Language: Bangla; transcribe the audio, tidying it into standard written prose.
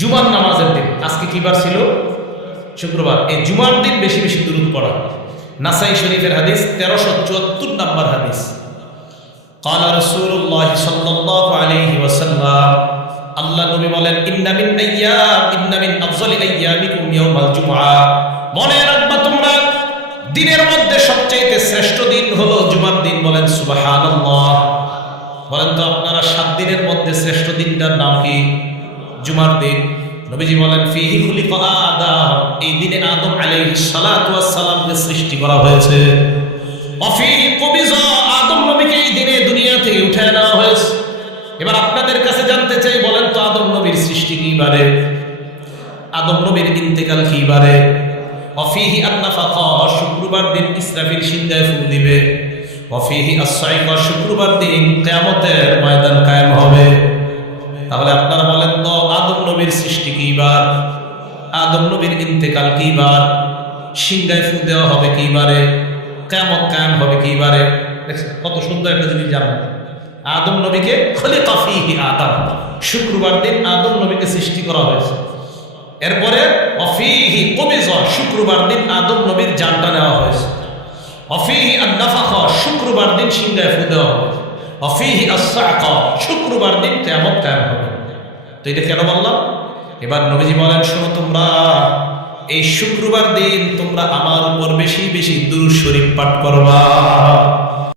জুমার নামাজের দিন, আজকে কি বার ছিল? শুক্রবার। এই জুমার দিন বেশি বেশি দুরূদ পড়া। নাসাই শরীফের হাদিস 1374 নম্বর হাদিস। قال رسول الله صلى الله عليه وسلم, আল্লাহ নবী বলেন, ইন্না মিন আফজালি আইয়ামিকুম ইয়াউমাল জুমআ, মনে রাখবা তোমরা দিনের মধ্যে সবচেয়ে শ্রেষ্ঠ দিন হলো জুমার দিন। বলেন সুবহানাল্লাহ। বলেন তো আপনারা 7 দিনের মধ্যে শ্রেষ্ঠ দিনটার নাম কি? জুমার দিন। নবীজি বলেন, ফিহি খুলিকা আদম, এই দিনে আদম আলাইহিস সালাতু ওয়াস সালামকে সৃষ্টি করা হয়েছে। ওয়াফিহি কুবিজা, আদম নবীকে এই দিনে দুনিয়া থেকে উঠায় নেওয়া হয়েছে। এবার আপনাদের কাছে জানতে চাই, বলেন তো আদম নবীর সৃষ্টি কি বারে? আদম নবীর ইন্তেকাল কি বারে? ওয়াফিহি আন-নাফাখা, শুক্রবার দিন ইসরাফিল সিংহায় ফুঁক দিবে। ওয়াফিহি আস-সাইকা, শুক্রবার দিন কিয়ামতের ময়দান কায়েম হবে। তাহলে আপনারা বলেন তো আদম নবীর সৃষ্টি কি বার? আদম নবীর ইন্তেকাল কি বার? সিংহায় ফুঁক দেওয়া হবে কি বারে? কিয়ামত কায়েম হবে কি বারে? দেখছেন কত সুন্দর একটা জিনিস জানেন। আদম নবীকে খলিকা ফিহি আদম, শুক্রবার দিন আদম নবীকে সৃষ্টি করা হয়েছে। এরপরে ওয়াফিহি কুবিজা, শুক্রবার দিন আদম নবীর জানটা নেওয়া হয়েছে। ওয়াফিহি আন-নাফাখা, শুক্রবার দিন সিংহায় ফুঁক দেওয়া হবে। ওয়াফিহি আস-সা'কা, শুক্রবার দিন কিয়ামত কায়েম হবে। তো এটা কেন বললাম? এবার নবীজি বলেন, শোনো তোমরা, এই শুক্রবার দিন তোমরা আমার উপর বেশি বেশি দুরূদ শরীফ পাঠ করবা।